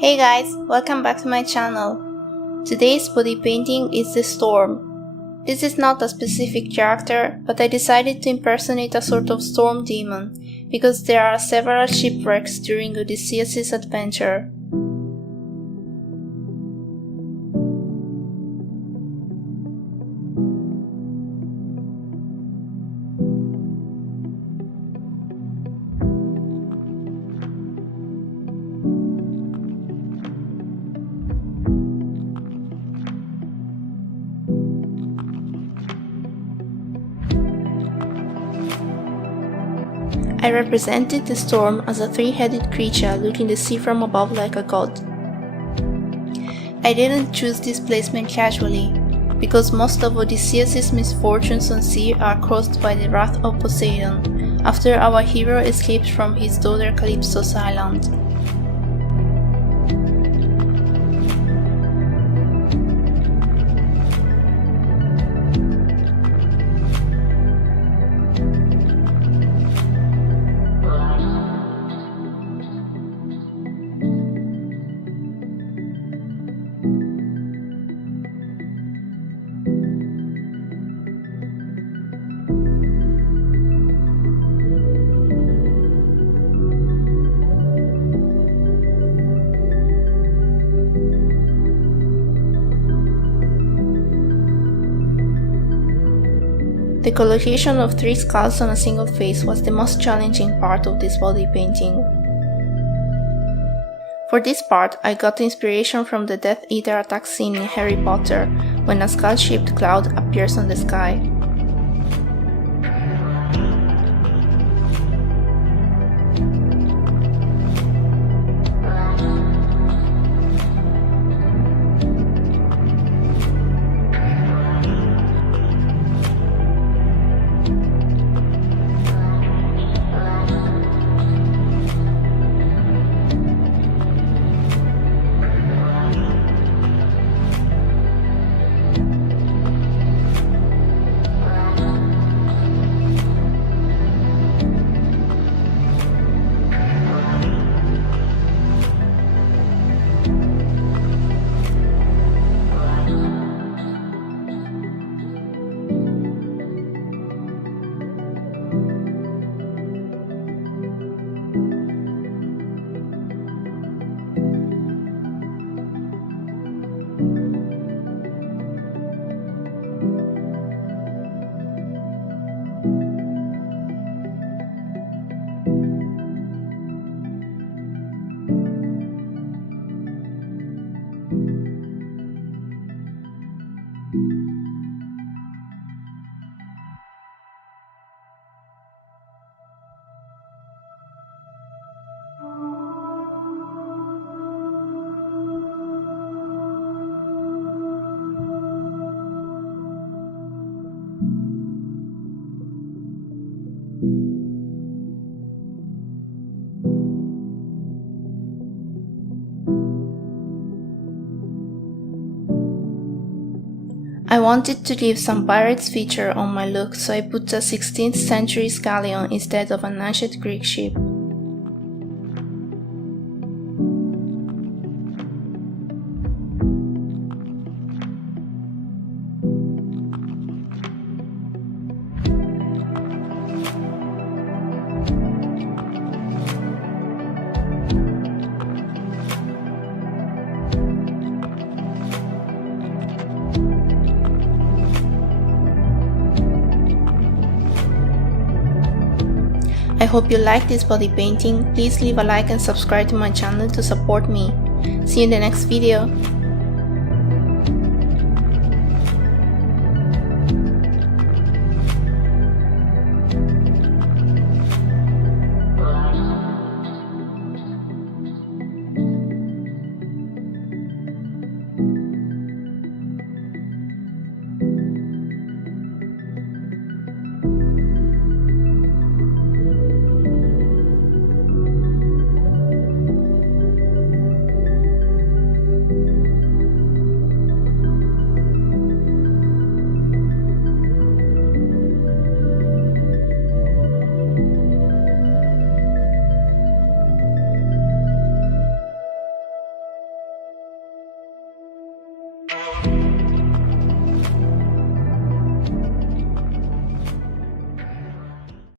Hey guys, welcome back to my channel. Today's body painting is the storm. This is not a specific character, but I decided to impersonate a sort of storm demon, because there are several shipwrecks during Odysseus' adventure. I represented the storm as a three-headed creature looking the sea from above like a god. I didn't choose this placement casually, because most of Odysseus' misfortunes on sea are caused by the wrath of Poseidon, after our hero escaped from his daughter Calypso's island. The collocation of three skulls on a single face was the most challenging part of this body painting. For this part, I got inspiration from the Death Eater attack scene in Harry Potter, when a skull-shaped cloud appears on the sky. I wanted to give some pirate's feature on my look, so I put a 16th century scallion instead of an ancient Greek ship. I hope you liked this body painting. Please leave a like and subscribe to my channel to support me. See you in the next video.